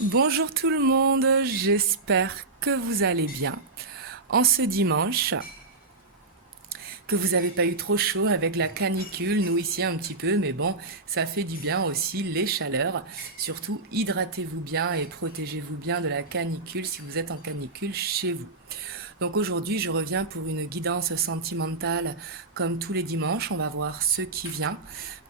Bonjour tout le monde, j'espère que vous allez bien en ce dimanche, que vous n'avez pas eu trop chaud avec la canicule, nous ici un petit peu, mais bon, ça fait du bien aussi les chaleurs. Surtout, hydratez-vous bien et protégez-vous bien de la canicule si vous êtes en canicule chez vous. Donc aujourd'hui, je reviens pour une guidance sentimentale comme tous les dimanches. On va voir ce qui vient.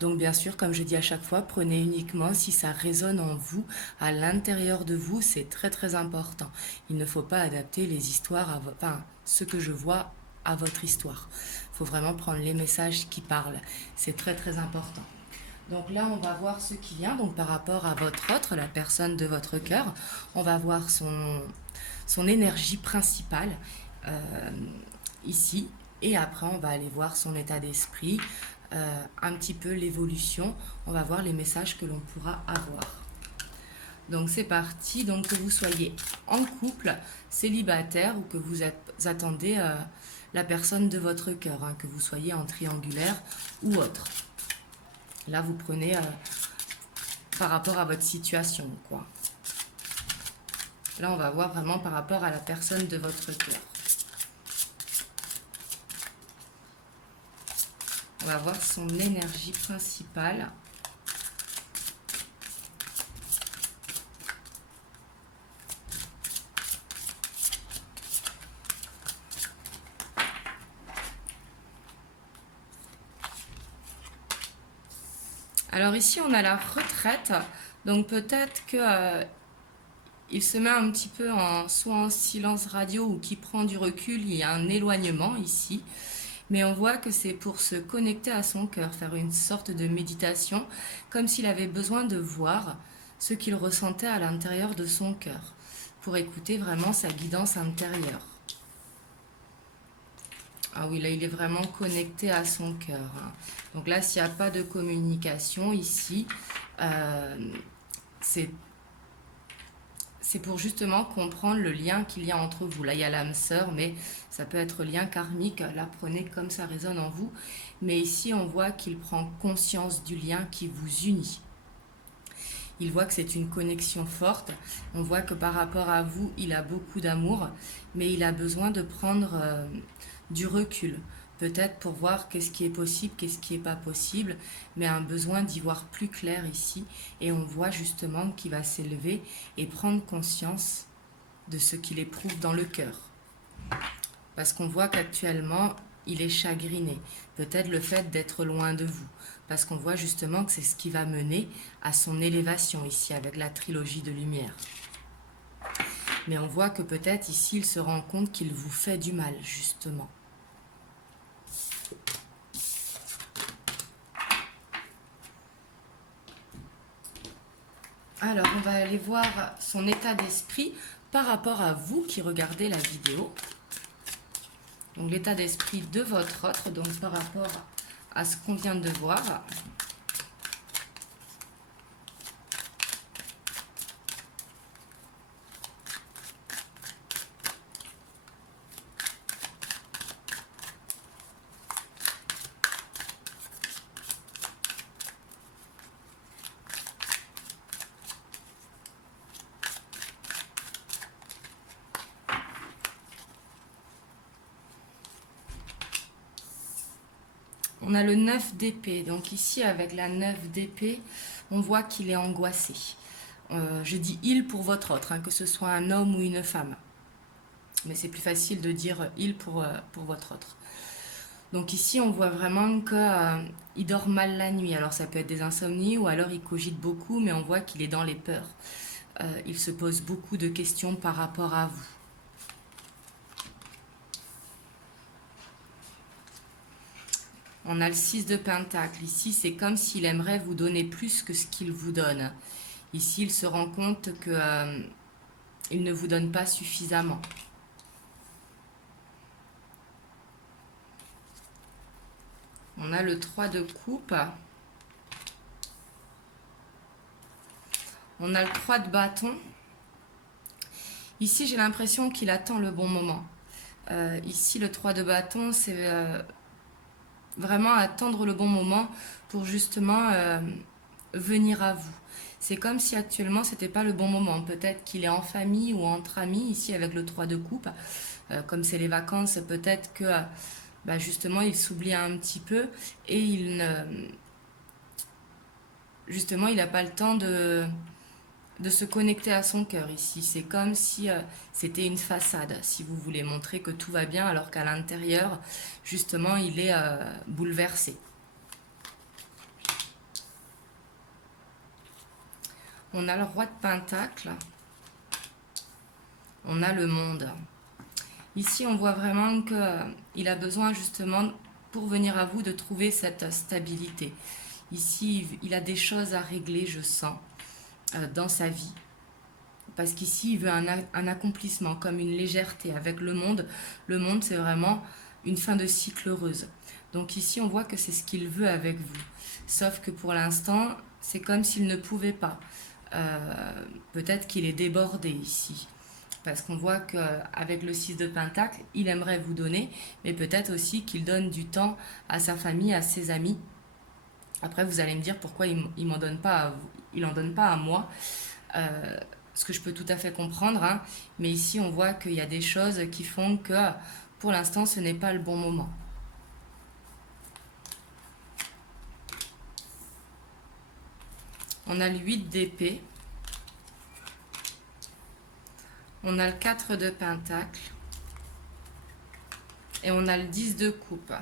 Donc bien sûr, comme je dis à chaque fois, prenez uniquement si ça résonne en vous, à l'intérieur de vous, c'est très très important. Il ne faut pas adapter les histoires, enfin ce que je vois à votre histoire. Il faut vraiment prendre les messages qui parlent. C'est très très important. Donc là, on va voir ce qui vient. Donc par rapport à votre autre, la personne de votre cœur, on va voir son énergie principale euh, ici. Et après, on va aller voir son état d'esprit, un petit peu l'évolution. On va voir les messages que l'on pourra avoir. Donc c'est parti. Donc que vous soyez en couple, célibataire ou que vous attendez la personne de votre cœur, hein, que vous soyez en triangulaire ou autre. Là, vous prenez par rapport à votre situation, quoi. Là, on va voir vraiment par rapport à la personne de votre cœur. On va voir son énergie principale. Alors ici, on a la retraite. Donc peut-être que il se met un petit peu soit en silence radio ou qui prend du recul. Il y a un éloignement ici. Mais on voit que c'est pour se connecter à son cœur, faire une sorte de méditation, comme s'il avait besoin de voir ce qu'il ressentait à l'intérieur de son cœur, pour écouter vraiment sa guidance intérieure. Ah oui, là, il est vraiment connecté à son cœur, hein. Donc là, s'il n'y a pas de communication ici, euh, c'est pour justement comprendre le lien qu'il y a entre vous. Là, il y a l'âme sœur, mais ça peut être lien karmique. Là, prenez comme ça résonne en vous. Mais ici, on voit qu'il prend conscience du lien qui vous unit. Il voit que c'est une connexion forte. On voit que par rapport à vous, il a beaucoup d'amour, mais il a besoin de prendre du recul. Peut-être pour voir qu'est-ce qui est possible, qu'est-ce qui n'est pas possible, mais un besoin d'y voir plus clair ici. Et on voit justement qu'il va s'élever et prendre conscience de ce qu'il éprouve dans le cœur. Parce qu'on voit qu'actuellement, il est chagriné. Peut-être le fait d'être loin de vous. Parce qu'on voit justement que c'est ce qui va mener à son élévation ici avec la trilogie de lumière. Mais on voit que peut-être ici, il se rend compte qu'il vous fait du mal, justement. Alors, on va aller voir son état d'esprit par rapport à vous qui regardez la vidéo. Donc, l'état d'esprit de votre autre, donc par rapport à ce qu'on vient de voir. On a le 9 d'épée. Donc ici, avec la 9 d'épée, on voit qu'il est angoissé. Je dis il pour votre autre, hein, que ce soit un homme ou une femme. Mais c'est plus facile de dire il pour votre autre. Donc ici, on voit vraiment qu'il dort mal la nuit. Alors ça peut être des insomnies ou alors il cogite beaucoup, mais on voit qu'il est dans les peurs. Il se pose beaucoup de questions par rapport à vous. On a le 6 de Pentacle. Ici, c'est comme s'il aimerait vous donner plus que ce qu'il vous donne. Ici, il se rend compte qu'il ne vous donne pas suffisamment. On a le 3 de coupe. On a le 3 de bâton. Ici, j'ai l'impression qu'il attend le bon moment. Ici, le 3 de bâton, c'est vraiment attendre le bon moment pour justement venir à vous. C'est comme si actuellement c'était pas le bon moment. Peut-être qu'il est en famille ou entre amis, ici avec le 3 de coupe. Comme c'est les vacances, peut-être que bah, justement il s'oublie un petit peu et justement il n'a pas le temps de se connecter à son cœur ici. C'est comme si c'était une façade, si vous voulez montrer que tout va bien alors qu'à l'intérieur, justement, il est bouleversé. On a le roi de Pentacle, on a le monde. Ici, on voit vraiment qu'il a besoin justement, pour venir à vous, de trouver cette stabilité. Ici, il a des choses à régler, je sens, dans sa vie. Parce qu'ici, il veut un accomplissement, comme une légèreté. Avec le monde, c'est vraiment une fin de cycle heureuse. Donc ici, on voit que c'est ce qu'il veut avec vous. Sauf que pour l'instant, c'est comme s'il ne pouvait pas. Peut-être qu'il est débordé ici. Parce qu'on voit qu'avec le 6 de Pentacle, il aimerait vous donner, mais peut-être aussi qu'il donne du temps à sa famille, à ses amis. Après, vous allez me dire pourquoi il m'en donne pas à vous, il en donne pas à moi. Ce que je peux tout à fait comprendre, hein. Mais ici, on voit qu'il y a des choses qui font que, pour l'instant, ce n'est pas le bon moment. On a le 8 d'épée. On a le 4 de Pentacle. Et on a le 10 de coupe.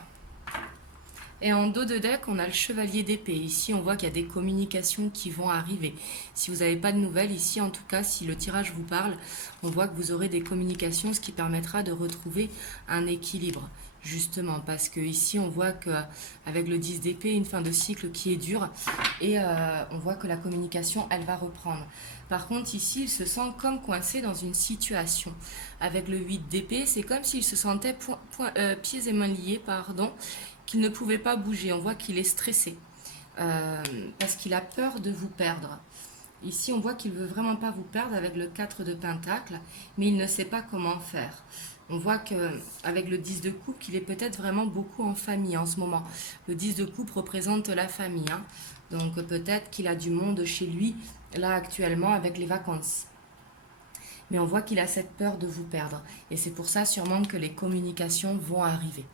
Et en dos de deck, on a le chevalier d'épée. Ici, on voit qu'il y a des communications qui vont arriver. Si vous n'avez pas de nouvelles, ici, en tout cas, si le tirage vous parle, on voit que vous aurez des communications, ce qui permettra de retrouver un équilibre. Justement, parce que ici, on voit qu'avec le 10 d'épée, une fin de cycle qui est dure, et on voit que la communication, elle va reprendre. Par contre, ici, il se sent comme coincé dans une situation. Avec le 8 d'épée, c'est comme s'il se sentait pieds et mains liés, pardon, qu'il ne pouvait pas bouger. On voit qu'il est stressé parce qu'il a peur de vous perdre. Ici, on voit qu'il ne veut vraiment pas vous perdre avec le 4 de Pentacle, mais il ne sait pas comment faire. On voit qu'avec le 10 de coupe, qu'il est peut-être vraiment beaucoup en famille en ce moment. Le 10 de coupe représente la famille, hein. Donc peut-être qu'il a du monde chez lui, là actuellement, avec les vacances. Mais on voit qu'il a cette peur de vous perdre. Et c'est pour ça sûrement que les communications vont arriver.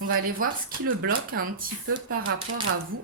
On va aller voir ce qui le bloque un petit peu par rapport à vous.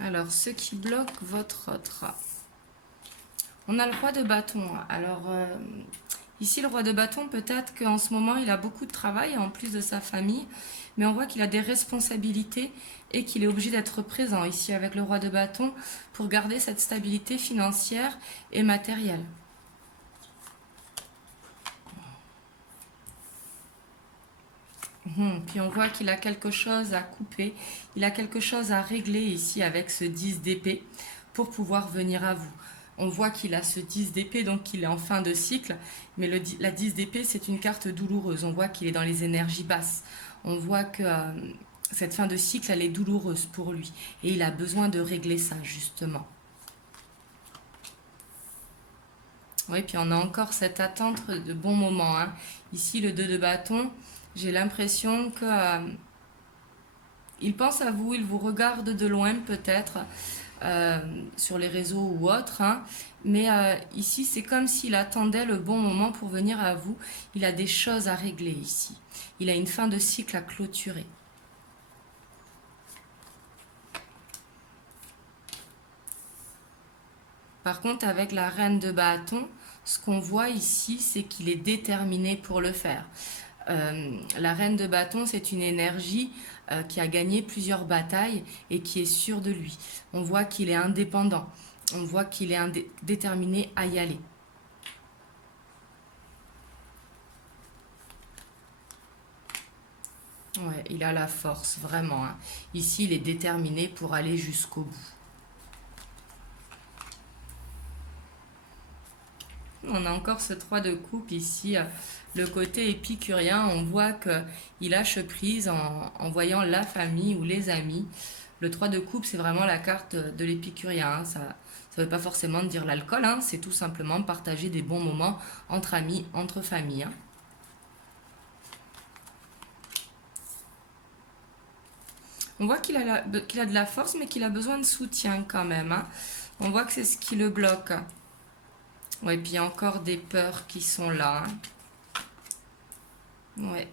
Alors, ce qui bloque votre autre. On a le roi de bâton. Alors, ici, le roi de bâton, peut-être qu'en ce moment, il a beaucoup de travail, en plus de sa famille. Mais on voit qu'il a des responsabilités et qu'il est obligé d'être présent ici avec le roi de bâton pour garder cette stabilité financière et matérielle. Puis on voit qu'il a quelque chose à couper, il a quelque chose à régler ici avec ce 10 d'épée pour pouvoir venir à vous. On voit qu'il a ce 10 d'épée, donc il est en fin de cycle, mais la 10 d'épée, c'est une carte douloureuse. On voit qu'il est dans les énergies basses. On voit que cette fin de cycle, elle est douloureuse pour lui. Et il a besoin de régler ça, justement. Oui, puis on a encore cette attente de bon moment, hein. Ici, le 2 de bâton, j'ai l'impression que il pense à vous, il vous regarde de loin peut-être, sur les réseaux ou autres, hein. Mais ici, c'est comme s'il attendait le bon moment pour venir à vous. Il a des choses à régler ici. Il a une fin de cycle à clôturer. Par contre, avec la reine de bâton, ce qu'on voit ici, c'est qu'il est déterminé pour le faire. La reine de bâton, c'est une énergie qui a gagné plusieurs batailles et qui est sûre de lui. On voit qu'il est indépendant. On voit qu'il est déterminé à y aller. Ouais, il a la force, vraiment, hein. Ici, il est déterminé pour aller jusqu'au bout. On a encore ce 3 de coupe ici, le côté épicurien. On voit qu'il lâche prise en voyant la famille ou les amis. Le 3 de coupe, c'est vraiment la carte de l'épicurien, hein. Ça ne veut pas forcément dire l'alcool, hein. C'est tout simplement partager des bons moments entre amis, entre familles, hein. On voit qu'il a de la force, mais qu'il a besoin de soutien quand même, hein. On voit que c'est ce qui le bloque. Ouais, puis il y a encore des peurs qui sont là, hein. Ouais.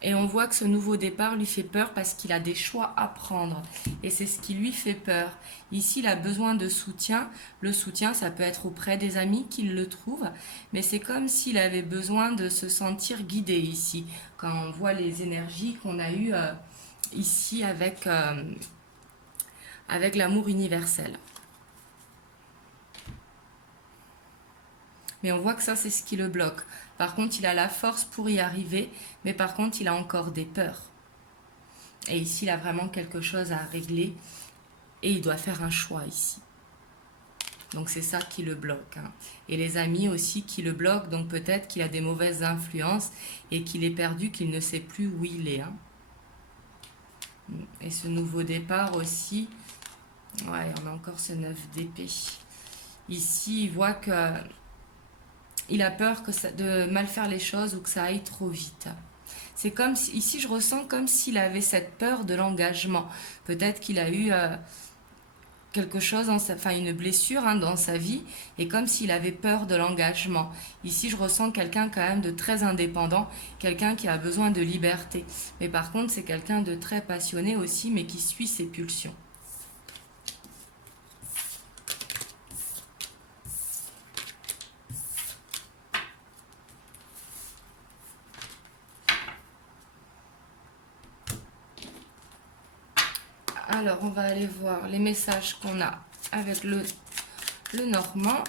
Et on voit que ce nouveau départ lui fait peur parce qu'il a des choix à prendre. Et c'est ce qui lui fait peur. Ici, il a besoin de soutien. Le soutien, ça peut être auprès des amis qu'il le trouvent. Mais c'est comme s'il avait besoin de se sentir guidé ici. Quand on voit les énergies qu'on a eues ici avec l'amour universel. Mais on voit que ça, c'est ce qui le bloque. Par contre, il a la force pour y arriver, mais par contre, il a encore des peurs. Et ici, il a vraiment quelque chose à régler et il doit faire un choix ici. Donc, c'est ça qui le bloque, hein. Et les amis aussi qui le bloquent, donc peut-être qu'il a des mauvaises influences et qu'il est perdu, qu'il ne sait plus où il est, hein. Et ce nouveau départ aussi, ouais, on a encore ce 9 d'épée. Ici, il voit que il a peur de mal faire les choses ou que ça aille trop vite. C'est comme si, ici je ressens comme s'il avait cette peur de l'engagement. Peut-être qu'il a eu quelque chose, enfin une blessure, hein, dans sa vie, et comme s'il avait peur de l'engagement. Ici je ressens quelqu'un quand même de très indépendant, quelqu'un qui a besoin de liberté. Mais par contre c'est quelqu'un de très passionné aussi, mais qui suit ses pulsions. Alors, on va aller voir les messages qu'on a avec le Normand.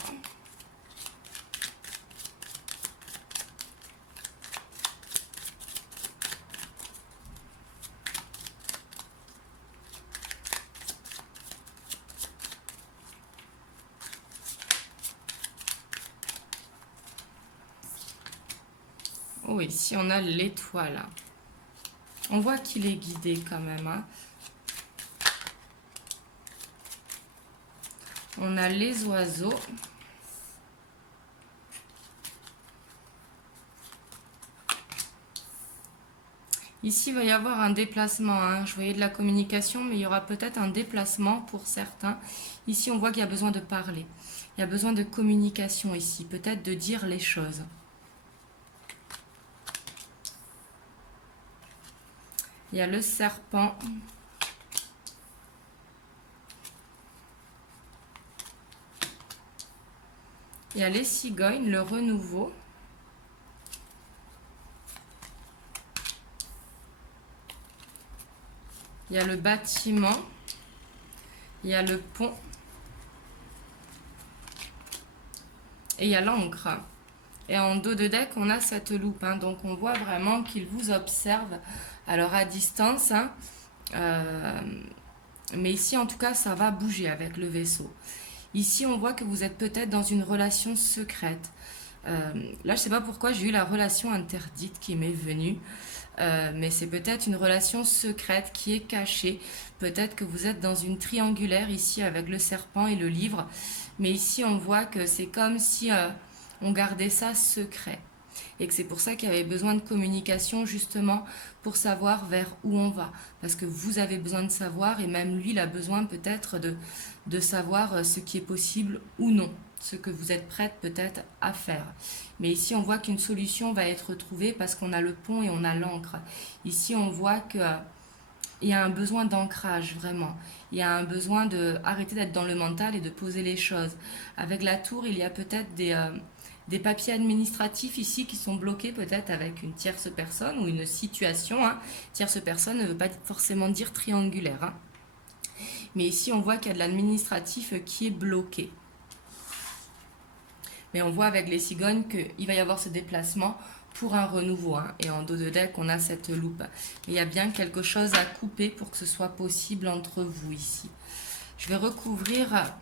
Oh, ici, on a l'étoile. On voit qu'il est guidé quand même, hein. On a les oiseaux. Ici, il va y avoir un déplacement, hein. Je voyais de la communication, mais il y aura peut-être un déplacement pour certains. Ici, on voit qu'il y a besoin de parler. Il y a besoin de communication ici, peut-être de dire les choses. Il y a le serpent. Il y a les cigognes, le renouveau. Il y a le bâtiment. Il y a le pont. Et il y a l'encre. Et en dos de deck, on a cette loupe, hein. Donc on voit vraiment qu'il vous observe. Alors à distance, hein. Mais ici, en tout cas, ça va bouger avec le vaisseau. Ici, on voit que vous êtes peut-être dans une relation secrète. Là, je ne sais pas pourquoi j'ai eu la relation interdite qui m'est venue. Mais c'est peut-être une relation secrète qui est cachée. Peut-être que vous êtes dans une triangulaire ici avec le serpent et le livre. Mais ici, on voit que c'est comme si on gardait ça secret. Et que c'est pour ça qu'il y avait besoin de communication justement pour savoir vers où on va. Parce que vous avez besoin de savoir et même lui, il a besoin peut-être de savoir ce qui est possible ou non. Ce que vous êtes prête peut-être à faire. Mais ici, on voit qu'une solution va être trouvée parce qu'on a le pont et on a l'encre. Ici, on voit que il y a un besoin d'ancrage, vraiment. Il y a un besoin de arrêter d'être dans le mental et de poser les choses. Avec la tour, il y a peut-être des papiers administratifs ici qui sont bloqués peut-être avec une tierce personne ou une situation. Hein. Tierce personne ne veut pas forcément dire triangulaire. Hein. Mais ici, on voit qu'il y a de l'administratif qui est bloqué. Mais on voit avec les cigognes qu'il va y avoir ce déplacement pour un renouveau. Hein. Et en dos de deck, on a cette loupe. Mais il y a bien quelque chose à couper pour que ce soit possible entre vous ici. Je vais recouvrir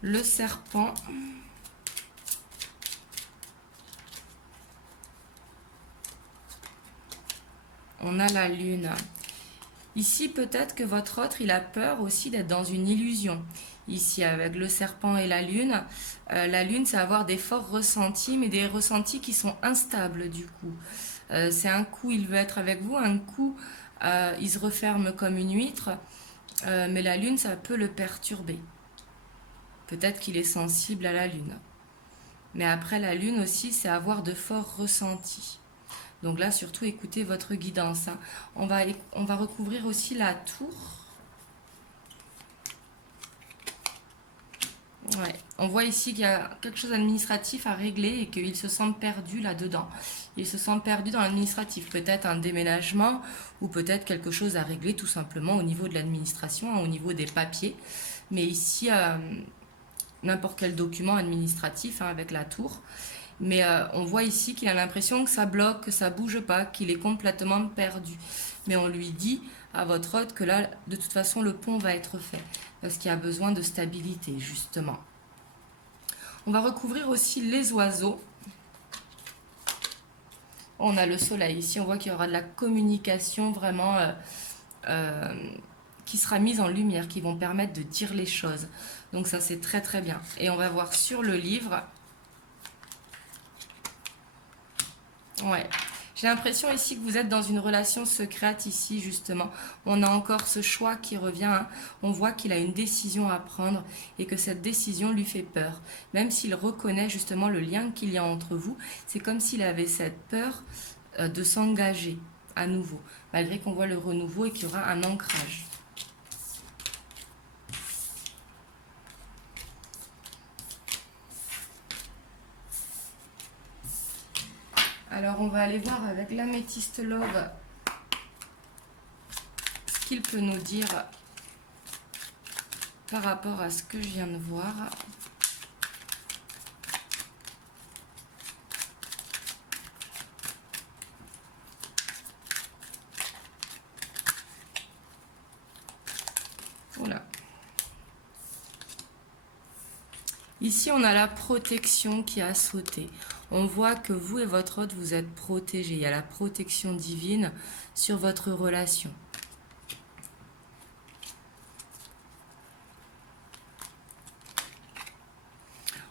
le serpent. On a la lune. Ici, peut-être que votre autre, il a peur aussi d'être dans une illusion. Ici, avec le serpent et la lune, c'est avoir des forts ressentis, mais des ressentis qui sont instables du coup. C'est un coup, il veut être avec vous, un coup, il se referme comme une huître, mais la lune, ça peut le perturber. Peut-être qu'il est sensible à la lune. Mais après, la lune aussi, c'est avoir de forts ressentis. Donc là, surtout, écoutez votre guidance. Hein. On va recouvrir aussi la tour. Ouais. On voit ici qu'il y a quelque chose d'administratif à régler et qu'ils se sentent perdus là-dedans. Ils se sentent perdus dans l'administratif. Peut-être un déménagement ou peut-être quelque chose à régler tout simplement au niveau de l'administration, hein, au niveau des papiers. Mais ici, n'importe quel document administratif hein, avec la tour. Mais on voit ici qu'il a l'impression que ça bloque, que ça bouge pas, qu'il est complètement perdu. Mais on lui dit à votre hôte que là, de toute façon, le pont va être fait. Parce qu'il y a besoin de stabilité, justement. On va recouvrir aussi les oiseaux. On a le soleil. Ici, on voit qu'il y aura de la communication vraiment qui sera mise en lumière, qui vont permettre de dire les choses. Donc ça, c'est très très bien. Et on va voir sur le livre... Ouais, j'ai l'impression ici que vous êtes dans une relation secrète ici justement. On a encore ce choix qui revient. Hein. On voit qu'il a une décision à prendre et que cette décision lui fait peur. Même s'il reconnaît justement le lien qu'il y a entre vous, c'est comme s'il avait cette peur de s'engager à nouveau. Malgré qu'on voit le renouveau et qu'il y aura un ancrage. Alors, on va aller voir avec l'améthyste love ce qu'il peut nous dire par rapport à ce que je viens de voir. Voilà. Ici, on a la protection qui a sauté. On voit que vous et votre hôte, vous êtes protégés. Il y a la protection divine sur votre relation.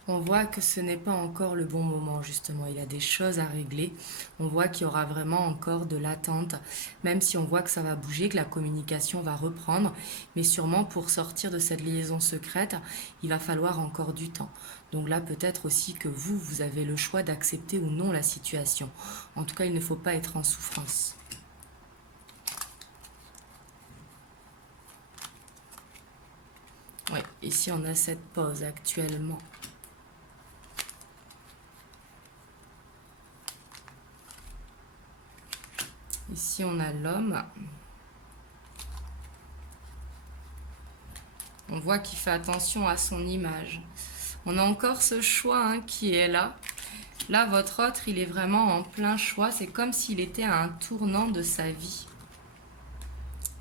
On voit que ce n'est pas encore le bon moment, justement. Il y a des choses à régler. On voit qu'il y aura vraiment encore de l'attente, même si on voit que ça va bouger, que la communication va reprendre. Mais sûrement, pour sortir de cette liaison secrète, il va falloir encore du temps. Donc là, peut-être aussi que vous avez le choix d'accepter ou non la situation. En tout cas, il ne faut pas être en souffrance. Oui, ici, on a cette pause actuellement. Ici, on a l'homme. On voit qu'il fait attention à son image. On a encore ce choix hein, qui est là. Là, votre autre, il est vraiment en plein choix. C'est comme s'il était à un tournant de sa vie.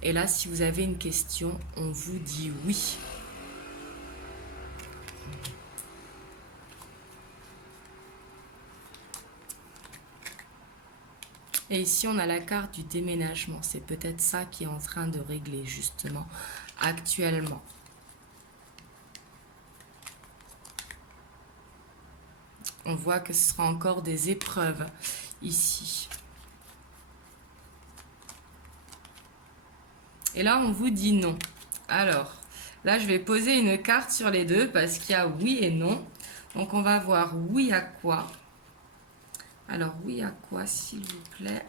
Et là, si vous avez une question, on vous dit oui. Et ici, on a la carte du déménagement. C'est peut-être ça qui est en train de régler, justement, actuellement. On voit que ce sera encore des épreuves ici. Et là, on vous dit non. Alors, là, je vais poser une carte sur les deux parce qu'il y a oui et non. Donc, on va voir oui à quoi. Alors, oui à quoi, s'il vous plaît?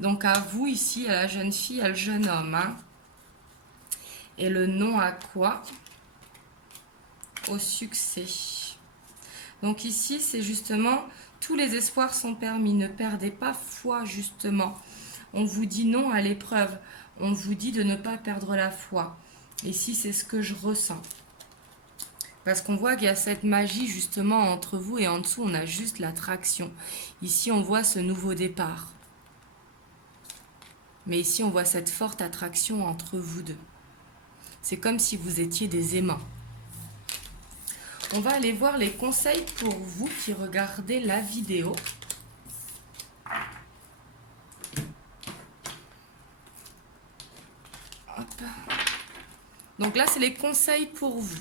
Donc à vous ici, à la jeune fille, à le jeune homme. Hein. Et le non à quoi? Au succès. Donc ici, c'est justement, tous les espoirs sont permis. Ne perdez pas foi, justement. On vous dit non à l'épreuve. On vous dit de ne pas perdre la foi. Ici, c'est ce que je ressens. Parce qu'on voit qu'il y a cette magie, justement, entre vous et en dessous, on a juste l'attraction. Ici, on voit ce nouveau départ. Mais ici, on voit cette forte attraction entre vous deux. C'est comme si vous étiez des aimants. On va aller voir les conseils pour vous qui regardez la vidéo. Hop. Donc là, c'est les conseils pour vous.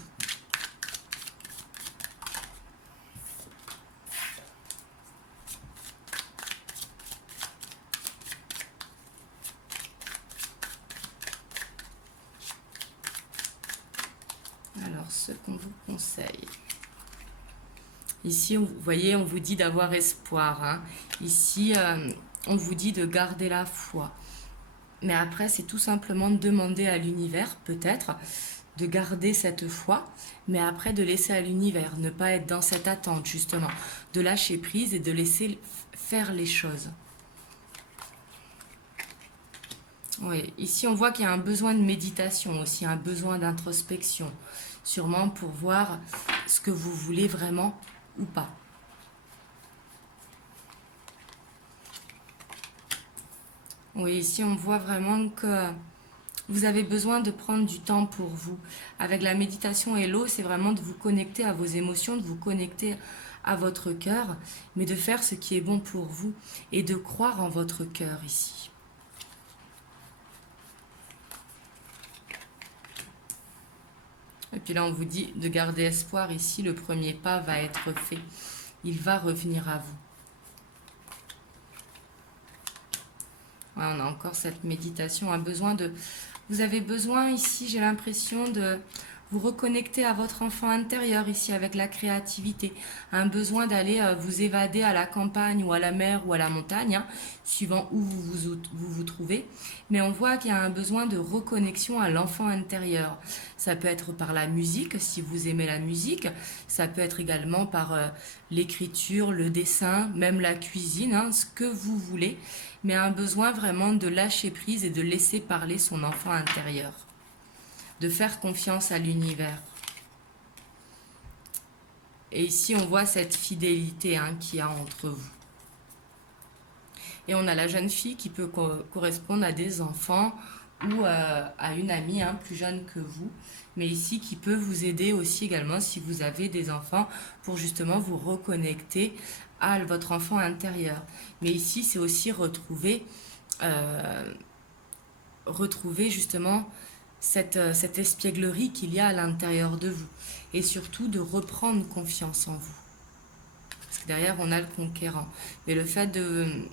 Alors, ce qu'on vous conseille. Ici, vous voyez, on vous dit d'avoir espoir. Hein. Ici, on vous dit de garder la foi. Mais après, c'est tout simplement de demander à l'univers, peut-être, de garder cette foi, mais après de laisser à l'univers, ne pas être dans cette attente, justement, de lâcher prise et de laisser faire les choses. Oui, ici on voit qu'il y a un besoin de méditation aussi, un besoin d'introspection, sûrement pour voir ce que vous voulez vraiment ou pas. Oui, ici on voit vraiment que vous avez besoin de prendre du temps pour vous. Avec la méditation et l'eau, c'est vraiment de vous connecter à vos émotions, de vous connecter à votre cœur, mais de faire ce qui est bon pour vous et de croire en votre cœur ici. Et puis là, on vous dit de garder espoir. Ici, le premier pas va être fait. Il va revenir à vous. Ouais, on a encore cette méditation. Vous avez besoin ici, j'ai l'impression, de vous reconnecter à votre enfant intérieur ici avec la créativité. Un besoin d'aller vous évader à la campagne ou à la mer ou à la montagne, hein, suivant où vous trouvez. Mais on voit qu'il y a un besoin de reconnexion à l'enfant intérieur. Ça peut être par la musique, si vous aimez la musique. Ça peut être également par l'écriture, le dessin, même la cuisine, hein, ce que vous voulez. Mais un besoin vraiment de lâcher prise et de laisser parler son enfant intérieur. De faire confiance à l'univers. Et ici, on voit cette fidélité hein, qu'il y a entre vous. Et on a la jeune fille qui peut correspondre à des enfants ou à une amie hein, plus jeune que vous. Mais ici, qui peut vous aider aussi également si vous avez des enfants pour justement vous reconnecter à votre enfant intérieur. Mais ici, c'est aussi retrouver justement cette espièglerie qu'il y a à l'intérieur de vous. Et surtout de reprendre confiance en vous. Parce que derrière, on a le conquérant. Mais le fait de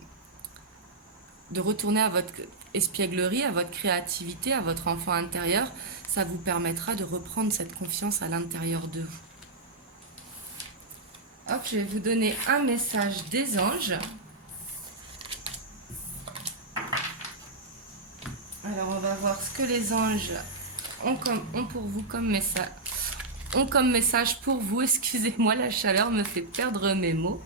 retourner à votre espièglerie, à votre créativité, à votre enfant intérieur, ça vous permettra de reprendre cette confiance à l'intérieur de vous. Hop, je vais vous donner un message des anges. Alors, on va voir ce que les anges ont pour vous comme message pour vous. Excusez-moi, la chaleur me fait perdre mes mots.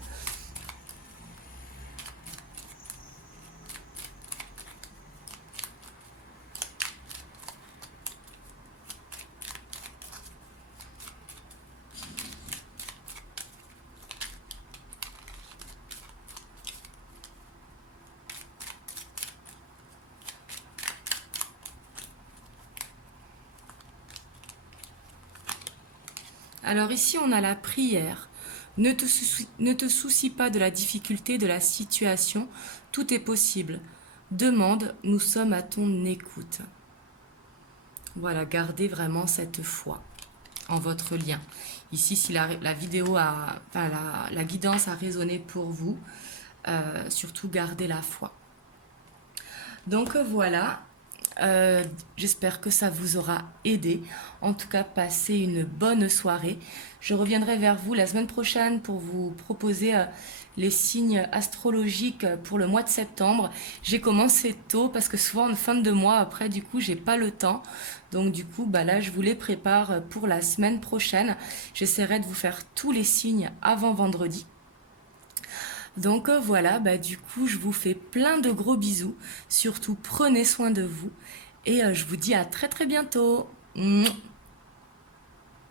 Alors ici, on a la prière. Ne te soucie pas de la difficulté de la situation. Tout est possible. Demande, nous sommes à ton écoute. Voilà, gardez vraiment cette foi en votre lien. Ici, si la vidéo la guidance a résonné pour vous, surtout gardez la foi. Donc voilà, J'espère que ça vous aura aidé. En tout cas, passez une bonne soirée. Je reviendrai vers vous la semaine prochaine pour vous proposer les signes astrologiques pour le mois de septembre. J'ai commencé tôt parce que souvent en fin de mois, après, du coup, j'ai pas le temps. Donc, du coup, bah là, je vous les prépare pour la semaine prochaine. J'essaierai de vous faire tous les signes avant vendredi. Donc voilà, bah, du coup, je vous fais plein de gros bisous. Surtout, prenez soin de vous. Et je vous dis à très très bientôt. Mouah.